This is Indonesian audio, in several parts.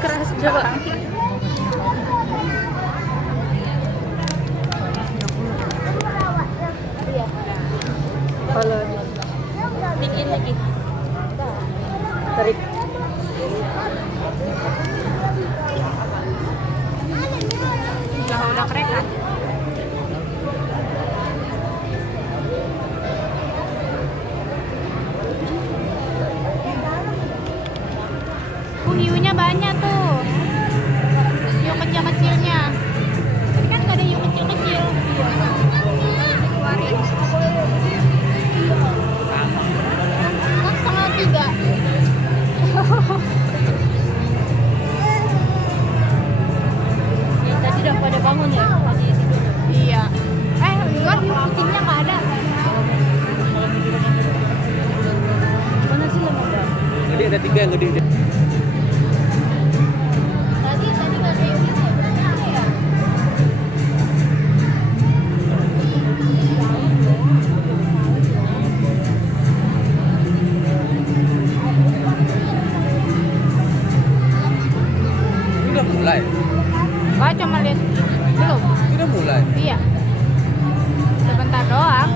Keras doang. Kalau bikin lagi. Tarik. Udah krek kan? Hiunya banyak tuh. Hiu kecil-kecilnya. Tadi kan gak ada hiu kecil-kecil. Keluarin. Kan 2:30. Tadi udah pada bangun ya? Tadi tidur. Iya. Enggak, hiu putihnya gak ada. Mana sih lembaga? Jadi ada 3 yang gede. Udah mulai. Wah, cuma lihat belum. Udah mulai. Iya. Sebentar doang.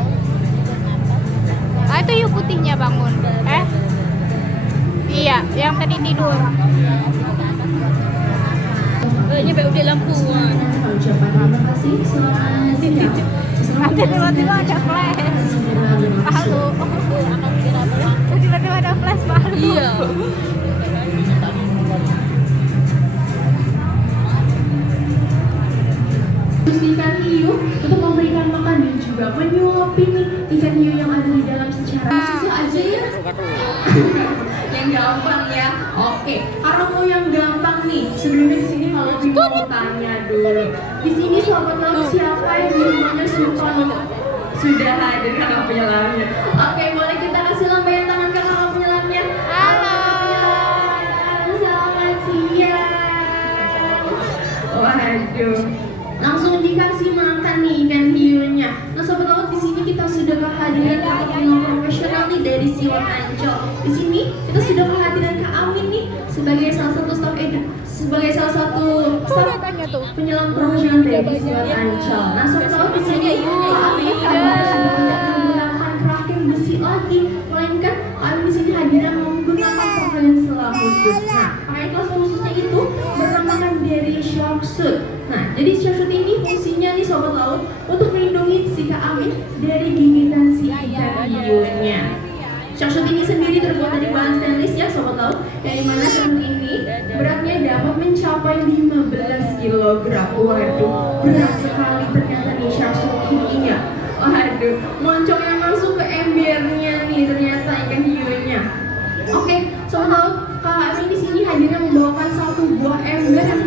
Itu hiu putihnya bangun. Iya, yang tadi tidur. Ini BUD lampuan. Terima kasih. Selamat siang. Ada tiba-tiba ada flash. Palu. Tiba-tiba ada flash palu. Iya. Terus ikan hiu untuk memberikan makan dan juga menyuapi nih ikan hiu yang ada di dalam secara susu aja ya. Yang gampang ya. Oke, karena mau yang gampang nih. Sebelumnya di sini kalau mau tanya dulu. Di sini sobat laut siapa yang di rumahnya suka sudah hadir kakak penyelamnya. Oke, boleh kita kasih lambaian tangan ke kakak penyelamnya. Halo. Selamat siang. Waduh. Langsung dikasih makan nih ikan hiunya. Nah sobat laut, di sini kita sudah kehadiran kakak penyelam profesional nih dari Siwat Ancol. Di sini kita sudah kehadiran Kak Amin nih sebagai salah satu staff penyelam profesional dari Siwat Ancol. Nah sobat laut, di sini Kak Amin tidak menggunakan kerangkeng besi lagi, melainkan Kak Amin di sini hadiran menggunakan pakaian selam khusus. Nah pakaian kelas khususnya itu bernamakan dari shark suit. Nah, jadi shark suit ini fungsinya nih sobat laut untuk melindungi si Kak Amin dari gigitan si ikan hiunya. Shark suit ini sendiri terbuat dari bahan stainless ya sobat laut, yang dimana shark suit ini beratnya dapat mencapai 15 kg. Waduh, berat sekali ternyata nih shark suit ininya. Waduh, moncongnya masuk ke embernya nih ternyata ikan hiunya. Oke, sobat laut, Kak Amin di sini hadirnya membawakan satu buah ember yang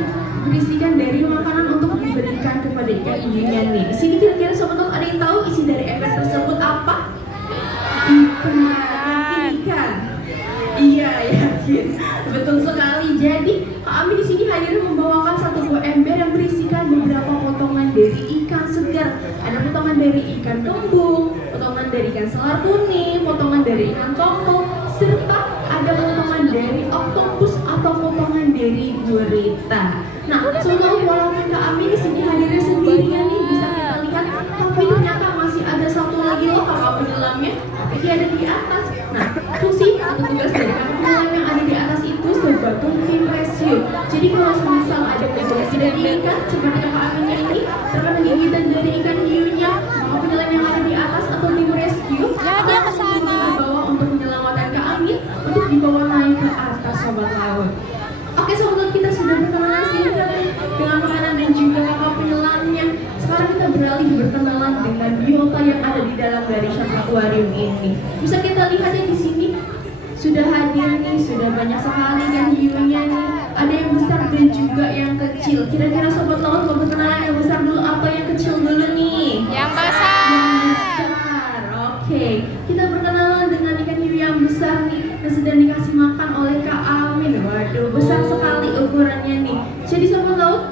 berisikan dari makanan untuk diberikan kepada ikan hiunya nih. Di sini kira-kira sobat laut ada yang tahu isi dari ember tersebut apa? Ikan. Iya, yakin. Betul sekali. Jadi, Kak Amin di sini hadir membawakan satu buah ember yang berisikan beberapa potongan dari ikan segar. Ada potongan dari ikan kembung, potongan dari ikan selar kuning, potongan dari ikan tongkol, serta ada potongan dari oktopus atau potongan dari gurita. Nah, sobat walaupun Kak Amin di sini hadirnya sendirian nih bisa kita lihat, tapi ternyata masih ada satu lagi loh kakak penyelamnya. Ini ada di atas. Nah, fungsi atau tugas dari kakak penyelam yang ada di atas itu sebagai tim rescue. Jadi kalau semisal ada populasi dari ikan seperti kakak Aminnya ini terkena gigitan dari ikan hiunya, kakak penyelam yang ada di atas atau tim rescue dia ke sana. Dibawa untuk menyelamatkan Kak Amin untuk dibawa naik ke atas sobat laut. Oke sobat laut, kita sudah berkenalan singkat dengan makanan dan juga kakak penyelamnya. Sekarang kita beralih berkenalan dengan biota yang ada di dalam dari Shark Aquarium ini. Bisa kita lihat ya di sini sudah hadir nih, sudah banyak sekali ikan hiunya nih. Ada yang besar dan juga yang kecil. Kira-kira sobat laut mau berkenalan yang besar dulu atau yang kecil dulu nih? Yang besar. Yang besar. Oke, kita berkenalan dengan ikan hiu yang besar nih yang sedang dikasih makan oleh Kak Amin. Waduh, besar sekali ukurannya nih. Jadi sobat laut,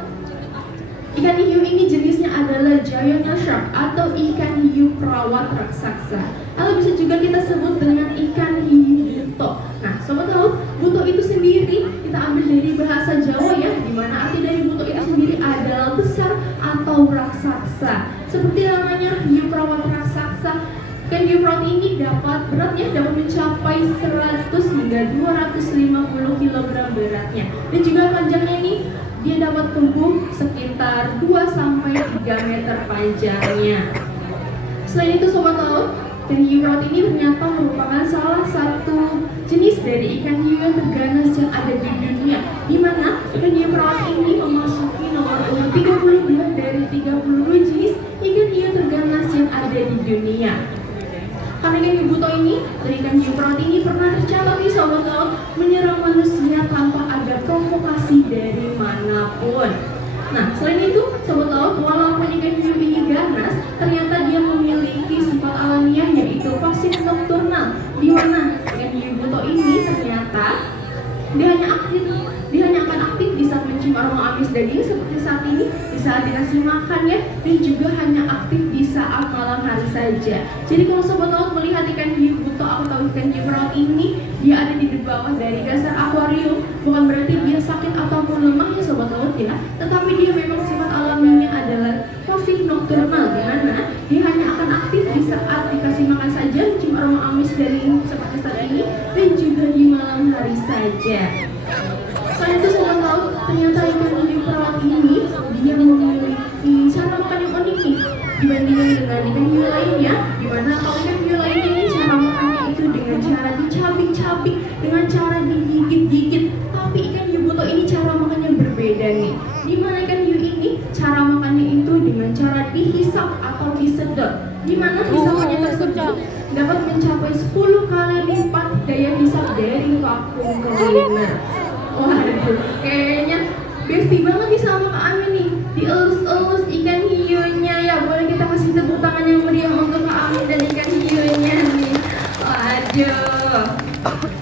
ikan hiu ini jenisnya adalah giant shark atau ikan hiu perawat raksasa, atau bisa juga kita sebut dengan ikan hiu buto. Nah, sobat laut, buto itu sendiri kita beratnya dapat mencapai 100 hingga 250 kg beratnya. Dan juga panjangnya ini dia dapat tumbuh sekitar 2 sampai 3 meter panjangnya. Selain itu sobat laut, ikan hiu laut ini ternyata merupakan salah satu jenis dari ikan hiu yang terganas yang ada di dunia, di mana ikan hiu laut ini memasuki nomor urut 32 dari 32 jenis ikan hiu terganas yang ada di dunia. Karena ikan hiu buto ini, ikan hiu laut ini pernah tercatat di sobat laut menyerang manusia tanpa ada provokasi dari manapun. Nah, selain itu, sobat laut, walaupun ikan hiu ini ganas, ternyata dia memiliki sifat alamiah yaitu pasif nokturnal, di mana ikan hiu buto ini ternyata dia hanya akan aktif di saat mencium aroma amis daging seperti saat ini, di saat dikasih makan ya, dan juga hanya aktif di saat malam hari saja. Jadi kalau sobat laut melihat ikan hiu buto atau ikan hiu laut ini, dia ada di bawah dari dasar akuarium, bukan berarti dia sakit ataupun lemah ya sobat laut ya, tetapi dia memang sifat alaminya adalah pasif nokturnal, di mana dia hanya akan aktif di saat dikasih makan saja, mencium aroma amis daging seperti saat ini, dan juga di malam hari saja. Selain itu sobat laut, ternyata ikan hiu laut ini dia memiliki cara makan yang unik nih dibandingkan dengan ikan hiu lainnya, dimana kalau ikan hiu lain ini cara makannya itu dengan cara dicabik-cabik, dengan cara digigit-gigit, tapi ikan hiu buto ini cara makannya berbeda nih, dimana ikan hiu ini cara makannya itu dengan cara dihisap atau disedot, dimana hisapannya tersebut dapat mencapai 10 kali lipat daya hisap dari vakum cleaner. Waduh, kayaknya besti banget nih sama Kak Amin nih. Dielus-elus ikan hiunya ya. Boleh kita kasih tepuk tangan yang meriah untuk Kak Amin dan ikan hiunya nih. Waduh.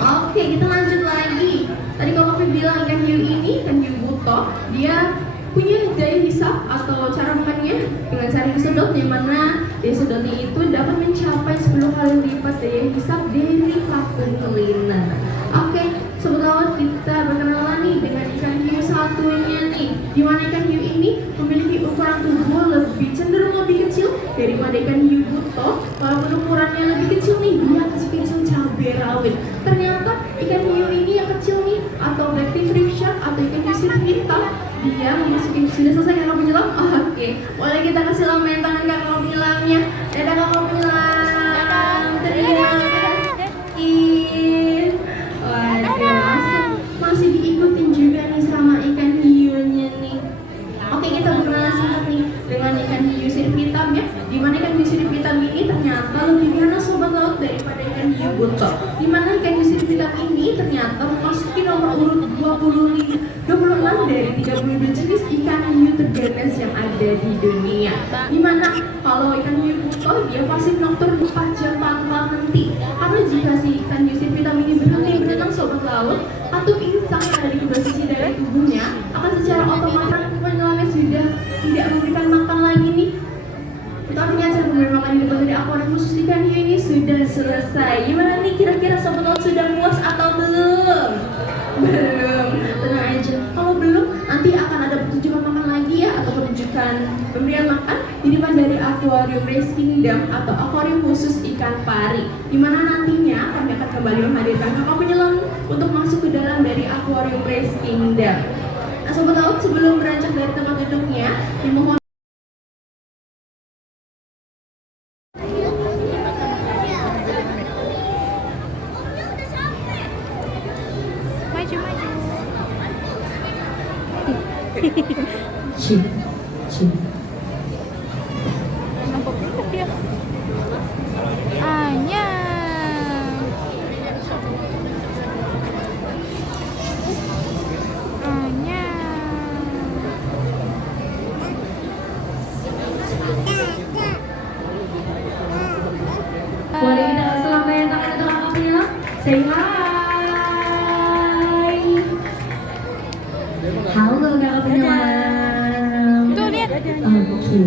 Oke, kita lanjut lagi. Tadi Kak Amin bilang ikan hiu ini, ikan hiu buto, dia punya daya hisap atau cara makannya dengan cara disedot, yang mana daya sedotnya itu dapat mencapai 10 kali lipat daya hisap dari vakum cleaner. Oke, sobat laut, kita berkenalan nih dengan ikan hiu satunya nih, dimana ikan hiu ini memiliki ukuran tubuh cenderung lebih kecil daripada ikan hiu buto. Walaupun ukurannya lebih kecil nih, dia kasih kecil cabai rawit. Ternyata ikan hiu ini yang kecil nih, atau black-tip reef shark atau ikan hiu sirip hitam, dia memasuki, sudah selesai kakak penyelam? Oke, boleh kita kasih lambaian tangan kakak penyelamnya. Dadah kakak penyelam. Terima kasih. Waduh, masih diikutin juga nih sama ikan hiunya nih. Oke, kita berkenalan singkat nih dengan ikan hiu sirip hitam ya. Dimana ikan hiu sirip hitam ini ternyata lebih ganas sobat laut daripada ikan hiu buto. Dimana ikan hiu sirip hitam ini ternyata memasuki nomor urut 26 dari 32 jenis ikan hiu terganas yang ada di dunia. Dimana kalau ikan hiu buto dia pasif noktur 4 jam tanpa henti. Karena jika si ikan hiu sirip hitam ini berhenti berenang sobat laut, katup insang yang ada di kedua sisi dari tubuhnya akan secara otomatis penyelamnya sudah tidak memberikan makan lagi nih. Tapi cara memberi makan di dari akuarium khusus ikan hiu ini sudah selesai. Gimana nih kira-kira sobat laut, sudah puas atau belum? Belum, tenang aja. Kalau belum, nanti akan ada pertunjukan makan lagi ya, atau pertunjukan pemberian makan di depan dari akuarium Race Kingdom atau akuarium khusus ikan pari. Dimana nantinya kami akan kembali menghadirkan kakak penyelam untuk masuk ke dalam dari akuarium Race Kingdom. Nah sobat laut, sebelum beranjak dari tempat duduknya, dimohon Cip. Anya. boleh kita kasih lambaian tangan untuk kakak penyelam. Say hi. Halo kakak penyelam. Tuh lihat. Oke,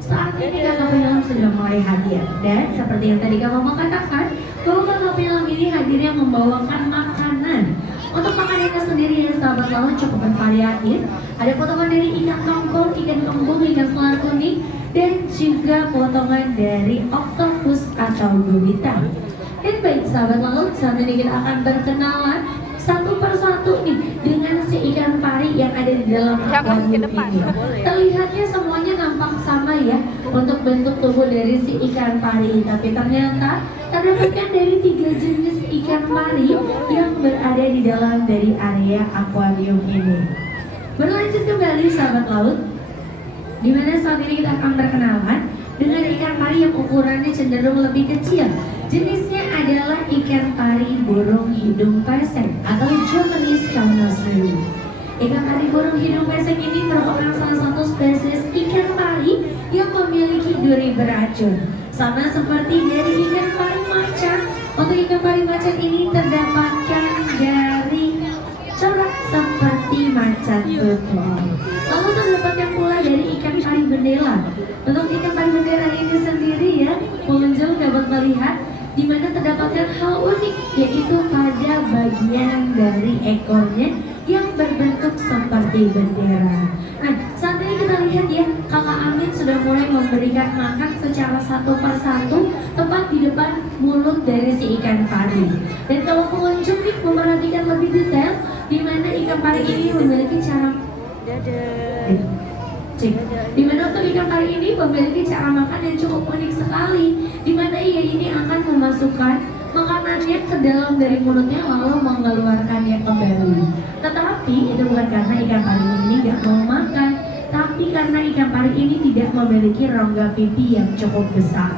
saat ini kakak penyelam sudah mulai hadir. Dan seperti yang tadi kakak mau katakan, bahwa kakak penyelam ini hadirnya membawakan makanan. Untuk makanannya sendiri yang sahabat laut cukup bervariatif. Ada potongan dari ikan tongkol, ikan kembung, ikan selar kuning, dan juga potongan dari oktopus atau gurita. Dan baik sahabat laut, saat ini kita akan berkenalan satu persatu nih dengan si ikan pari yang ada di dalam Jangan ke akuarium depan, ini. nggak boleh. Terlihatnya semuanya nampak sama ya untuk bentuk tubuh dari si ikan pari, tapi ternyata terdapatkan dari 3 jenis ikan pari yang berada di dalam dari area akuarium ini. Berlanjut kembali sahabat laut, di mana saat ini kita akan berkenalan dengan ikan pari yang ukurannya cenderung lebih kecil. Jenisnya adalah ikan pari burung hidung pesek atau Japanese Carnosaurus. Ikan pari burung hidung pesek ini merupakan salah satu spesies ikan pari yang memiliki duri beracun. Sama seperti dari ikan pari macan, untuk ikan pari macan ini terdapatkan dari corak seperti macan tutul. Lalu terdapatkan pula dari ikan pari bendera. Untuk ikan pari bendera ini sendiri ya, pengunjung dapat melihat di mana terdapatkan hal unik, yaitu pada bagian dari ekornya yang berbentuk seperti bendera. Nah, saat ini kita lihat ya, Kakak Amin sudah mulai memberikan makan secara satu persatu tepat di depan mulut dari si ikan pari. Dan kalau pengunjung nih memperhatikan lebih detail, di mana ikan pari ini memiliki cara di mana untuk ikan pari ini memiliki cara makan yang cukup unik sekali, di mana ia ini akan memasukkan makanannya ke dalam dari mulutnya lalu mengeluarkannya kembali. Tetapi itu bukan karena ikan pari ini tidak mau makan, tapi karena ikan pari ini tidak memiliki rongga pipi yang cukup besar.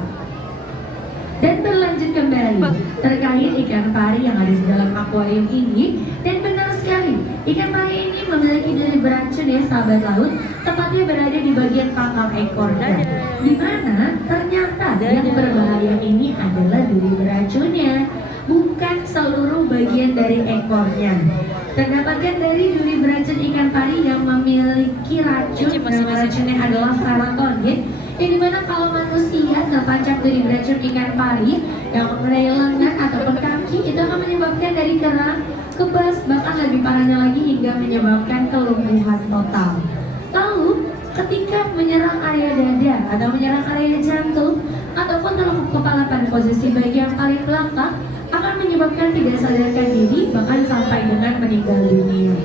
Dan berlanjut kembali terkait ikan pari yang ada di dalam akuarium ini, dan benar sekali, ikan pari ini memiliki duri beracun ya sahabat laut, tepatnya berada di bagian pangkal ekornya, di mana ternyata yang berbahaya ini adalah duri beracunnya, bukan seluruh bagian dari ekornya. Terdapatkan dari duri beracun ikan pari yang memiliki racun, nama racunnya adalah serotonin, yang dimana kalau manusia terpancap duri beracun ikan pari yang mengenai lengan ataupun kaki, itu akan menyebabkan dari kerang, kebas, bahkan lebih parahnya lagi hingga menyebabkan kelumpuhan total. Lalu ketika menyerang area dada atau menyerang area jantung ataupun teluk kepala pada posisi bagian paling belakang, akan menyebabkan tidak sadarkan diri bahkan sampai dengan meninggal dunia.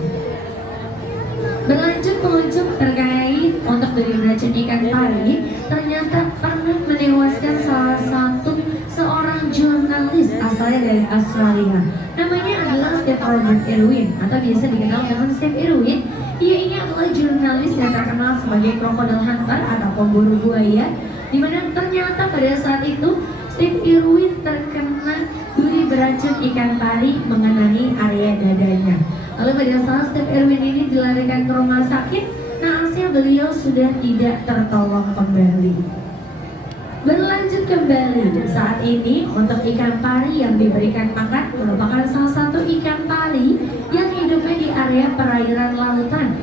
Berlanjut pengunjung terkait untuk duri beracun ikan pari ternyata pernah menewaskan salah satu seorang jurnalis asalnya dari Australia. Namanya adalah Steve Robert Irwin atau biasa dikenal dengan Steve Irwin. Ia ini adalah jurnalis yang terkenal sebagai crocodile hunter atau pemburu buaya, di mana ternyata pada saat itu Steve Irwin terkena duri beracun ikan pari mengenai area dadanya. Lalu pada saat Steve Irwin ini dilarikan ke rumah sakit, naasnya beliau sudah tidak tertolong kembali. Berlanjut kembali, saat ini untuk ikan pari yang diberikan makan merupakan salah satu ikan pari yang hidupnya di area perairan lautan.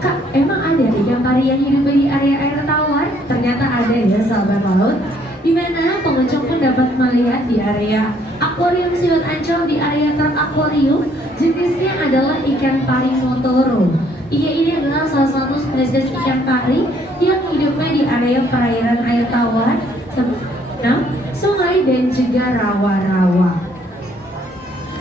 Kak, emang ada ikan pari yang hidupnya di area air tawar? Ternyata ada ya sahabat laut, di mana pengunjung pun dapat melihat di area akuarium Siwat Ancol, di area truk akuarium, jenisnya adalah ikan pari motoro. Ia ini adalah salah satu spesies ikan pari yang hidupnya di area perairan air tawar, sungai dan juga rawa-rawa.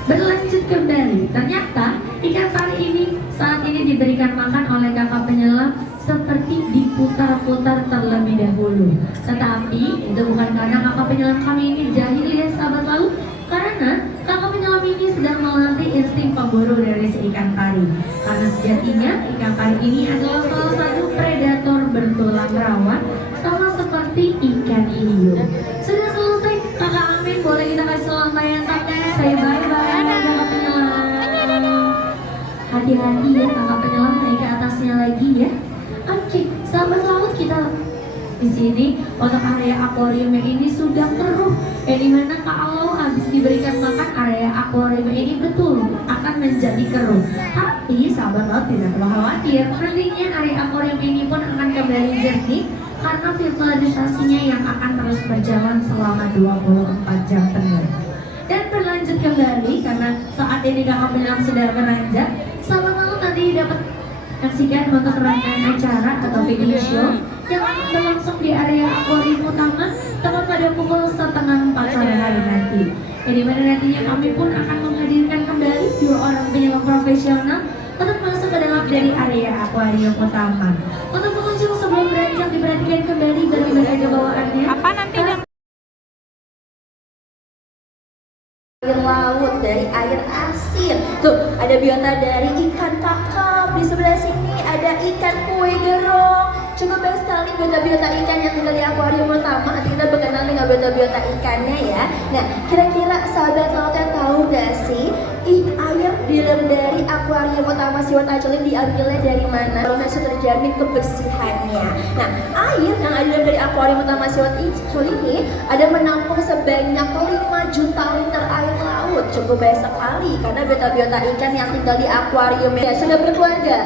Berlanjut kembali, ternyata ikan pari ini saat ini diberikan makan oleh kakak penyelam seperti diputar-putar terlebih dahulu. Tetapi itu bukan karena kakak penyelam kami ini jahil ya sahabat laut, karena kakak penyelam ini sedang melatih insting pemburu dari si ikan pari. Karena sejatinya ikan pari ini adalah salah satu predator bertulang rawa, sama seperti ikan hiu. Sudah selesai kakak Amin, boleh kita kasih lantaian tangan. Saya bye-bye kakak penyelam. Hati-hati ya kakak penyelam, naik ke atasnya lagi ya. Oke, sahabat laut, kita di sini untuk area akuarium ini sudah keruh. Dimana kalau habis diberikan makan area akuarium ini betul akan menjadi keruh. Tapi sahabat laut tidak perlu khawatir, nantinya area akuarium ini pun akan kembali jernih karena filterisasinya yang akan terus berjalan selama 24 jam penuh. Dan berlanjut kembali karena saat ini kakak penyelam sudah beranjak, sahabat laut tadi dapat saksikan untuk rangkaian acara atau video show yang akan berlangsung di area akuarium utama tepat pada pukul 3:30 sore hari nanti. Jadi mana nantinya kami pun akan menghadirkan kembali 2 orang penyelam profesional untuk masuk ke dalam dari area akuarium utama. Untuk pengunjung sebelum beranjak diperhatikan kembali bagi berada bawaannya. Apa nanti jam Air laut dari air asin. Tuh, ada biota dari ikan kakap. Di sebelah sini ada ikan kue gerong. Cukup banyak sekali biota-biota ikan yang tinggal di akuarium utama. Nanti kita berkenal dengan biota-biota ikannya ya. Nah, kira-kira sahabat lautnya tahu gak sih air di dalam dari akuarium utama Seaworld Ancol ini diambilnya dari mana? Kalau masih terjamin kebersihannya. Nah, air yang ada dari akuarium utama Seaworld Ancol ini ada menampung sebanyak 5 juta liter air laut. Cukup banyak sekali karena biota-biota ikan yang tinggal di akuarium ya. Sudah berkeluarga?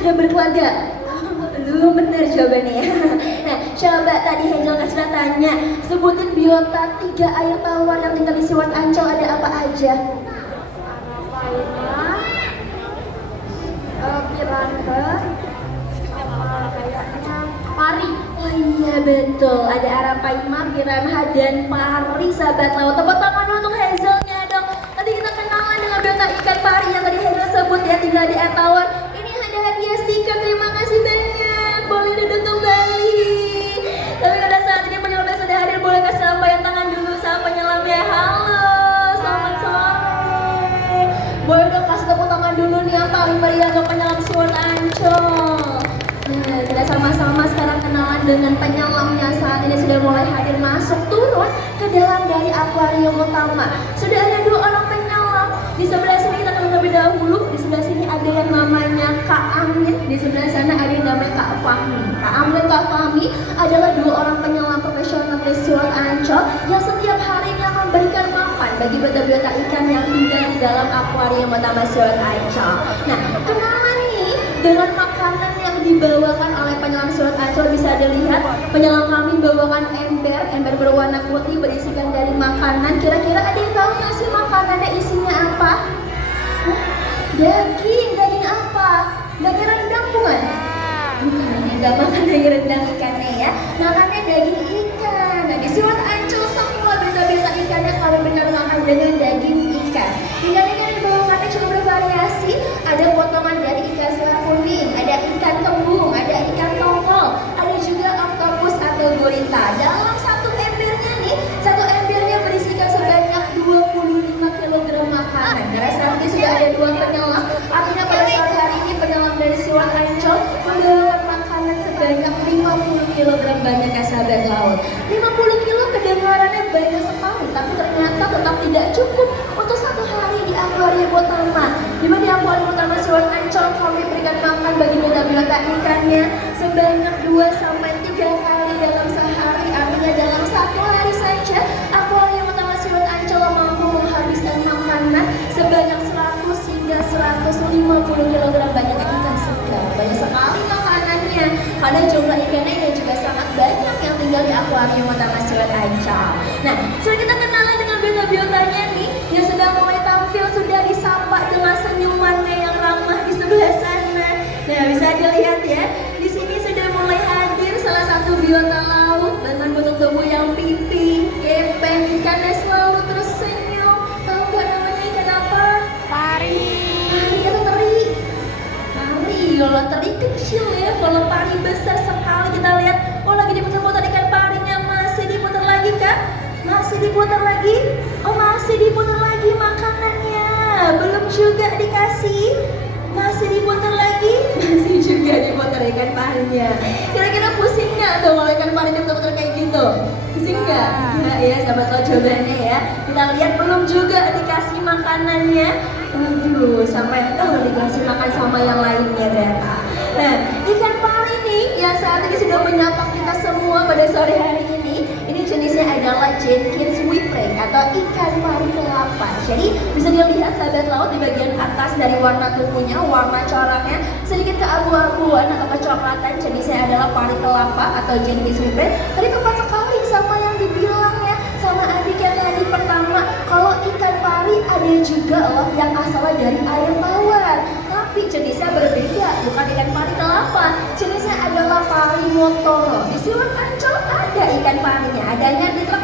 Sudah berkeluarga? Belum benar jawabannya ya. Nah, coba tadi Angel kasih tanya, sebutin biota 3 air tawar yang tinggal di Seaworld Ancol ada apa aja? piranha, pari. Oh iya betul, ada arapaima, piranha, dan pari sahabat laut. Tepuk tangan untuk Hazelnya dong. Tadi kita kenalan dengan biota ikan pari yang tadi Hazel sebut ya, tinggal di air tawar. Ini ada hadiah stiker, terima kasih banyak. Boleh duduk kembali. Tapi pada saat ini penyelam sudah hadir, boleh kasih lambaian tangan dulu sama penyelamnya. Halo, selamat sore. Boleh dong kasih tepuk tangan dulu nih yang paling meriah untuk penyelam Seaworld Ancol. Nah, kita sama-sama sekarang kenalan dengan penyelamnya. Saat ini sudah mulai hadir masuk turun ke dalam dari akuarium utama. Sudah ada 2 orang penyelam. Di sebelah sini kita kenal lebih dahulu. Di sebelah sini ada yang namanya Kak Amin. Di sebelah sana ada yang namanya Kak Fahmi. Kak Amin dan Kak Fahmi adalah 2 orang penyelam profesional di Seaworld Ancol yang setiap harinya memberikan makan bagi biota-biota ikan yang tinggal di dalam akuarium utama Seaworld Ancol. Nah, kenalan nih dengan makanan yang dibawakan oleh penyelam Seaworld Ancol. Bisa dilihat penyelam kami membawakan ember berwarna putih berisikan dari makanan. Kira-kira ada yang tahu nggak sih makanannya isinya apa? Daging apa? Daging rendang bukan? Bukan, nggak makan daging rendang ikannya ya. Makannya daging ikan. Nah, di Seaworld Ancol semua biota-biota ikannya kalau benar makan dengan daging ikan. Ikan-ikan yang dibawakannya cukup bervariasi. Ada potongan dari ikan sela kuning, ada ikan kembung, ada ikan tongkol, ada juga oktopus atau gurita. Dalam satu embernya nih, satu embernya berisikan sebanyak 25 kg makanan. Karena saat ini sudah ada 2 penyelam, artinya pada sore hari ini penyelam dari Seaworld Ancol membawa makanan sebanyak 50 kg banyak ya sahabat laut. 50 kg kedengarannya banyak sekali, tapi ternyata tetap tidak cukup untuk satu hari di akuarium utama. Di mana di akuarium utama Seaworld Ancol kami berikan makan bagi biota-biota ikannya sebanyak 2-3 kali dalam sehari. Artinya dalam satu hari saja akuarium utama Seaworld Ancol mampu menghabiskan makanan sebanyak 100 hingga 150 kg banyak ikan segar. Banyak sekali makanannya karena jumlah ikannya yang juga sangat banyak yang tinggal di akuarium utama Seaworld Ancol. Nah, sudah kita kenalan dengan biota-biotanya nih yang sedang mulai tampil, sudah disapa dengan senyumannya yang ramah di sebelah sana. Nah, bisa dilihat ya, di sini sudah mulai hadir salah satu biota laut dengan bentuk tubuh yang pipi, gepeng, ikannya selalu tersenyum. Tahu gak namanya ikan apa? Pari. Pari atau teri? Pari, kalau teri kecil ya, kalau pari besar sekali. Kita lihat, oh lagi diputar-putar ikan parinya, masih diputar lagi kak? Masih diputar lagi? Oh masih diputar lagi makanannya. Belum juga dikasih? Masih diputar lagi? Masih juga diputar ikan parinya. Kira-kira pusing nggak tuh kalau ikan pari diputar-putar kayak gitu? Pusing nggak? Nah, ya sahabat lo jawabannya ya. Kita lihat belum juga dikasih makanannya. Aduh, sampai dikasih makan sama yang lainnya ternyata. Nah, ikan pari nih yang saat ini sudah menyapa kita semua pada sore hari ini. Ini jenisnya adalah Jenkins whipring atau ikan pari kelapa. Jadi bisa dilihat sahabat laut di bagian atas dari warna tubuhnya, warna coraknya sedikit keabu-abuan atau kecoklatan. Jenisnya adalah pari kelapa atau Jenkins whipring. Tadi tepat sekali sama yang dibilangnya sama adik yang tadi pertama. Kalau ikan pari ada juga loh yang asalnya dari air tawar. Tapi jenisnya berbeda, bukan ikan pari kelapa. Jenisnya adalah pari motoro. Di Seaworld Ancol ada ikan parinya, adanya di truk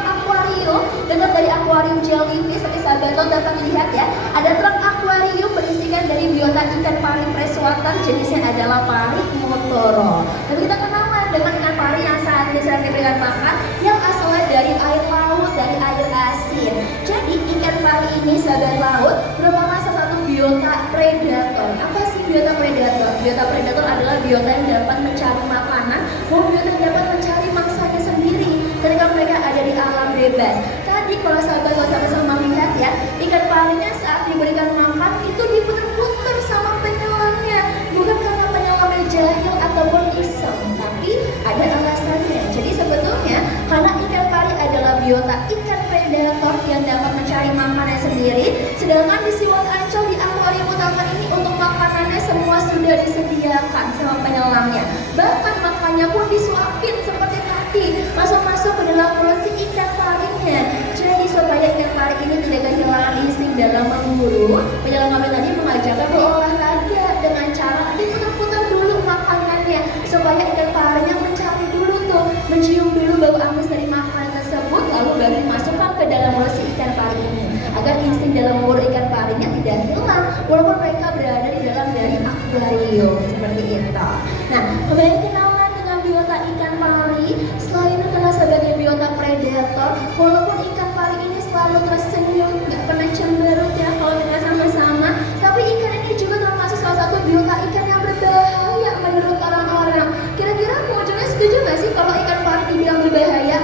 jenisnya adalah pari motoro. Tapi kita kenalan dengan ikan pari yang saat ini sedang diberikan makan, yang asalnya dari air laut, dari air asin. Jadi ikan pari ini, sahabat laut, merupakan salah satu biota predator. Apa sih biota predator? Biota predator adalah biota yang dapat mencari makanan, maupun biota yang dapat mencari mangsanya sendiri ketika mereka ada di alam bebas. Tadi kalau sahabat laut sama-sama melihat ya, ikan parinya saat diberikan makan itu diputer-puter sama penyelamnya, bukan karena penyelamnya jahil ataupun iseng, tapi ada alasannya. Jadi sebetulnya karena ikan pari adalah biota ikan predator yang dapat mencari makanannya sendiri, sedangkan di Siwot Ancol di akuarium utama ini untuk makanannya semua sudah disediakan sama penyelamnya. Bahkan makannya pun disuapin seperti tadi, masuk-masuk ke dalam mulut si ikan parinya. Jadi supaya ikan pari ini tidak kehilangan insting dalam memburu, penyelam kami tadi mengajarkan berolahraga dengan cara diputar-putar dulu makanannya, supaya ikan parinya mencari dulu tuh, mencium dulu bau amis dari makanan tersebut, lalu baru dimasukkan ke dalam mulut si ikan pari ini, agar insting dalam memburu ikan parinya tidak hilang walaupun mereka berada di dalam dari akuarium seperti itu. Nah, kembali kenalan dengan biota ikan pari. Selain terkenal sebagai biota predator, walaupun ikan pari ini selalu tersenyum, nggak pernah cemberut ya kalau kita sama-sama, tapi ikan ini juga termasuk salah satu biota ikan yang berbahaya menurut orang-orang. Kira-kira pengunjungnya setuju nggak sih kalau ikan pari dibilang berbahaya?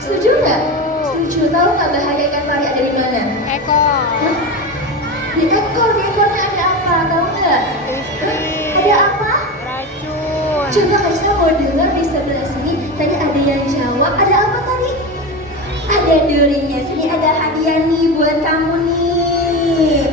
Setuju nggak? Setuju. Tahu nggak bahaya ikan pari ada di mana? Ekor. Hah? Di ekornya ada apa? Tahu nggak? Ada apa? Racun. Coba kita mau dengar di sebelah sini. Tadi ada yang jawab. Ada apa tadi? Ada durinya. Sini ada hadiah nih buat kamu nih.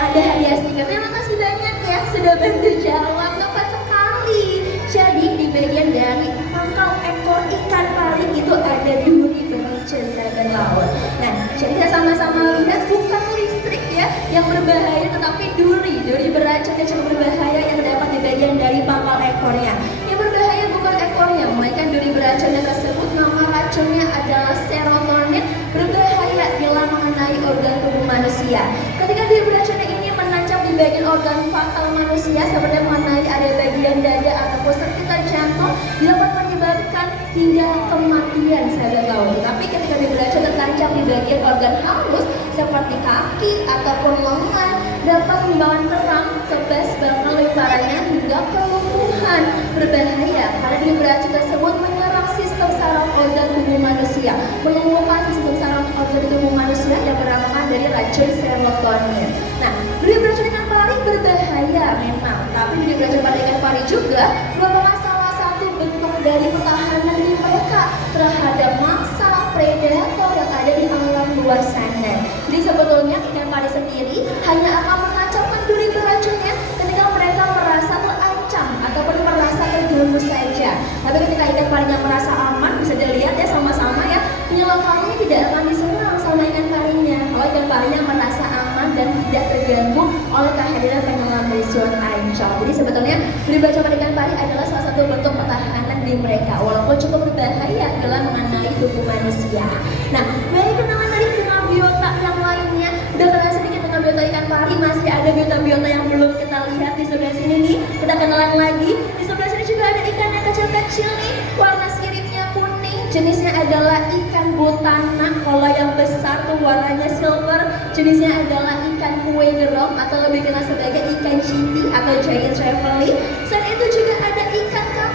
Ada hadiah stiker. Terima kasih banyak ya sudah bantu jawab. Tepat sekali. Jadi di bagian dari pangkal ekor ikan pari itu ada duri beracun, sahabat laut. Nah, jadi kita sama-sama lihat bukan listrik ya yang berbahaya, tetapi duri beracun yang cukup berbahaya yang terdapat di bagian dari pangkal ekornya. Yang berbahaya bukan ekornya, melainkan duri beracunnya tersebut. Nama racunnya adalah serotonin, berbahaya bila mengenai organ tubuh manusia. Ketika duri beracunnya ini menancap di bagian organ fatal manusia, seperti mengenai area bagian dada ataupun sekitar jantung, dapat menyebabkan hingga kematian, sahabat laut. Tapi ketika duri beracun tertancap di bagian organ halus seperti kaki ataupun lengan, dapat menyebabkan kram, kebas, bahkan lebih parahnya hingga kelumpuhan. Berbahaya karena duri beracun tersebut menyerang sistem saraf organ tubuh manusia, melumpuhkan sistem saraf organ tubuh manusia yang berasal dari racun serotonin. Nah, duri beracun ikan pari berbahaya memang, tapi duri beracun pada ikan pari juga merupakan salah satu bentuk dari pertahanan diri mereka terhadap mangsa predator yang ada di alam luar sana. Jadi sebetulnya ikan pari sendiri hanya akan menancapkan duri beracunnya ketika mereka merasa terancam ataupun merasa terganggu saja. Tapi ketika ikan parinya merasa aman, bisa dilihat ya sama-sama ya, penyelam kami ini tidak akan diserang sama ikan parinya. Kalau ikan parinya merasa aman dan tidak terganggu oleh kehadiran penyelam dari Siwot Ancol. Jadi sebetulnya duri beracun pada ikan pari adalah salah satu bentuk pertahanan di mereka, walaupun cukup berbahaya dalam mengenai tubuh manusia. Nah, mari kenalan tadi dengan biota yang lainnya. Udah kenal sedikit dengan biota ikan pari, masih ada biota-biota yang belum kita lihat di sebelah sini nih. Kita kenalan lagi. Di sebelah sini juga ada ikan yang kecil-kecil nih, warna siripnya kuning. Jenisnya adalah ikan botana. Kalau yang besar tuh warnanya silver, jenisnya adalah ikan kue gerong atau lebih dikenal sebagai ikan citi atau giant trevally. Selain itu juga ada ikan kakap.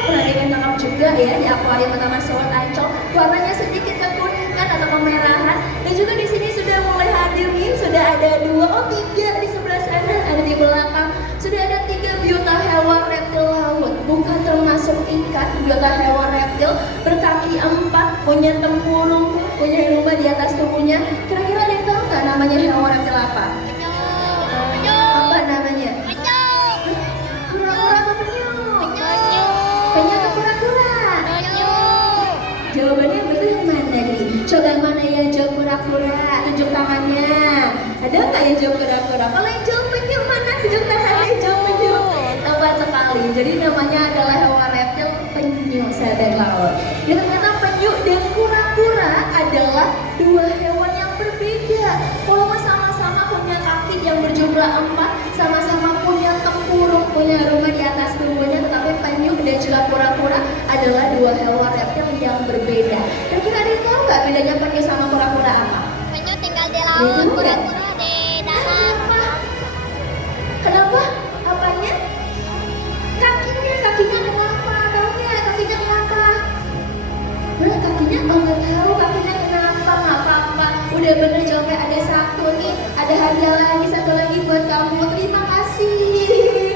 Pernah ikan kakap juga ya di akuarium utama Siwot Ancol. Warnanya sedikit kekuningan atau kemerahan. Dan juga di sini sudah mulai hadir nih, sudah ada 3 di sebelah sana, ada di belakang. Sudah ada 3 biota hewan reptil laut, bukan termasuk ikan. Biota hewan reptil berkaki 4, punya tempurung, punya rumah di atas tubuhnya. Kira-kira ada yang tahu nggak namanya hewan reptil apa? Apa namanya? Kura-kura atau penyu? Penyu atau kura-kura? Jawabannya betul yang mana nih? Coba yang mana yang jawab kura-kura? Tunjuk tangannya. Ada nggak yang jawab kura-kura? Kalau yang jawab penyu mana? Tunjuk tangannya, jawab penyu. Tepat sekali. Jadi namanya adalah hewan reptil penyu, sahabat laut. Dan ternyata penyu dan kura-kura adalah 2 hewan yang berbeda. Walaupun sama-sama punya kaki yang berjumlah 4, sama-sama punya tempurung, punya adalah dua hewan reptil yang berbeda. Kira-kira ada yang tahu nggak bedanya penyu sama kura-kura apa? Penyu tinggal di laut, kura-kura di darat. Kenapa? Apanya? Kakinya kenapa? Taunya kakinya kenapa? Kakinya nggak tahu kakinya kenapa, nggak apa-apa. Udah bener jawabnya, ada satu nih, ada hadiah lagi, satu lagi buat kamu. Terima kasih.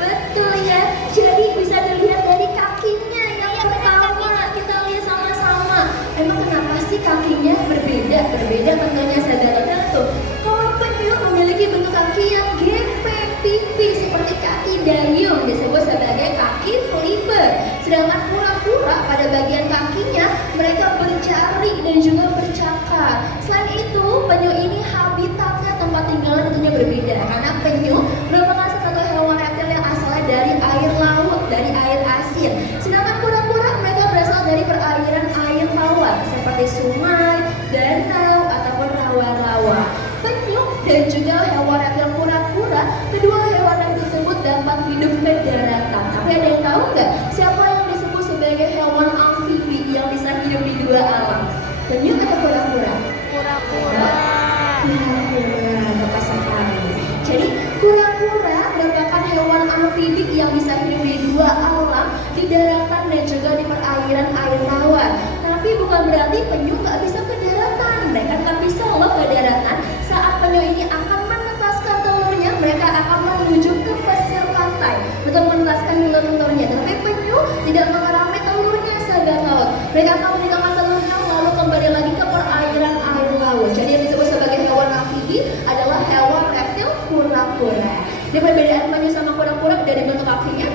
Betul ya. Jadi bisa dilihat dari kakinya yang pertama, kita lihat sama-sama. Emang kenapa sih kakinya berbeda? Berbeda tentunya saudara tuh. Kalau penyu memiliki bentuk kaki yang gepeng, tipis seperti kaki dayung, disebut sebagai kaki flipper. Sedangkan kura-kura pada bagian kakinya mereka berjari dan juga bercakar. Selain itu, penyu ini habitatnya, tempat tinggalnya tentunya berbeda karena penyu merupakan salah satu hewan reptil yang asalnya dari air laut, dari air asin. Sedangkan kura-kura mereka berasal dari perairan air tawar seperti sungai, danau ataupun rawa-rawa. Penyu dan juga hewan reptil kura-kura, kedua hewan yang tersebut dapat hidup ke daratan. Tapi ada yang tahu nggak siapa yang disebut sebagai hewan amfibi yang bisa hidup di dua alam? Penyu atau kura-kura? Kura-kura. Kura-kura, tepat sekali. Jadi kura-kura merupakan hewan amfibi yang bisa hidup di dua alam, di daratan dan juga di perairan air tawar. Tapi bukan berarti penyu nggak bisa ke daratan. Mereka tetap bisa loh ke daratan. Saat penyu ini akan menetaskan telurnya, mereka akan menuju ke pesisir pantai untuk menetaskan telur-telurnya. Tapi penyu tidak mengerami telurnya sahabat laut. Mereka akan meninggalkan telurnya lalu kembali lagi ke perairan air laut. Jadi yang disebut sebagai hewan amfibi adalah hewan reptil kura-kura. Di perbedaan penyu sama kura-kura dari bentuk kakinya,